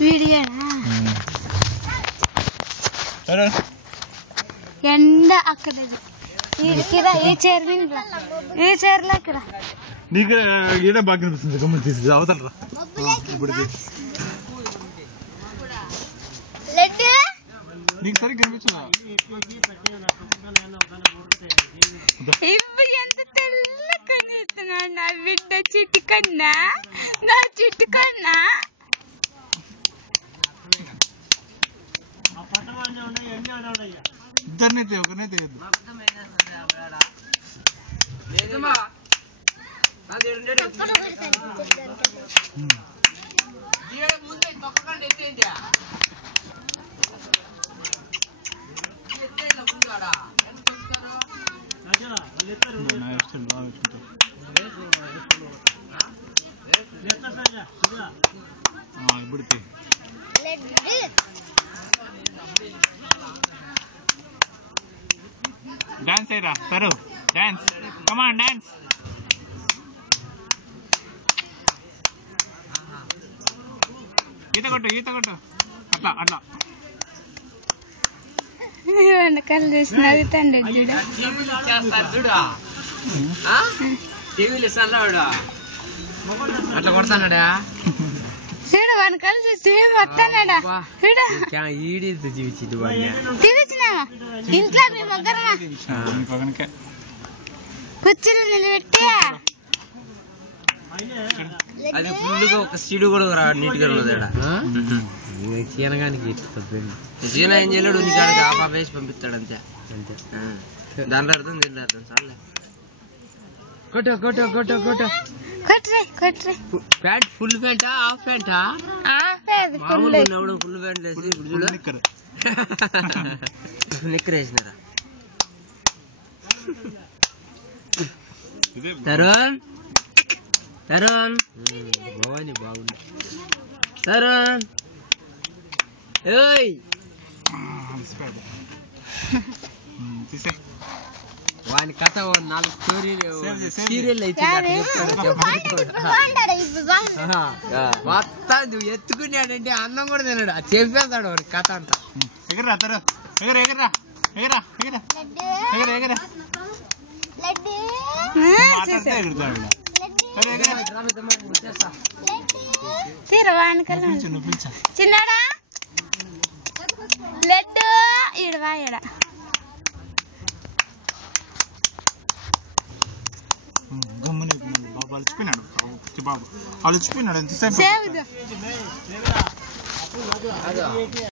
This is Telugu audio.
వీడియోనా ఎండ అక్కడ ఈ చీరలోకి రా నీకు ఏదో బాగా కనిపిస్తుంది గమ్మున తీసి అవతలరా నీకు సరిగ్గా కనిపించదా ఇప్పుడు ఎంత తెల్ల కనిపిస్తున్నాడు నా బిడ్డ చిట్టుకన్నా నా చిట్టుకన్నా ఇద్దరినైతే ఒకరినే తెలియదు ఇప్పుడు డాన్స్ అయ్యరా సరు డాన్స్ కమాన్ డాన్స్ ఈత కొట్టు అట్లా అట్లా వెనకాల చూసి నవ్వుతాండి అట్లా కొడతాడా చూడు వెనకాల చూసి వస్తాడా ఈడి చూపించింది చూపించినావా ఇంట్లో మీ ముగ్గురు కుర్చీలు నిలబెట్టి అది ఫుల్గా ఒక సీడు కూడా నీట్గా చీనగానికి చీన ఏం చేయలేడు నీకాడికి ఆ వేసి పంపిస్తాడు అంతే దాంట్లో అర్థం దీంట్లో అర్థం చాలే కొట్టు ప్యాంట్ ఫుల్ ప్యాంటా హాఫ్ ప్యాంటా మామూలు ఉన్నప్పుడు ఫుల్ ప్యాంట్ వేసి ఇప్పుడు నిక్కర్ వేసినారా తరుణ్ భవాని బాగుంది తరుణ్ ఏయ్ వాని కథ 4 స్టోరీలు సీరియల్ అయితే మొత్తం నువ్వు ఎత్తుకున్నాడంటే అన్నం కూడా తిన్నాడు చెప్పేస్తాడు వాడి కథ అంతా ఎగరా తరు ఎగరా చిన్నాడా లడ్డు ఇడవా ఇడ బాబు అలసిపోయినాడు ఎంతసేపు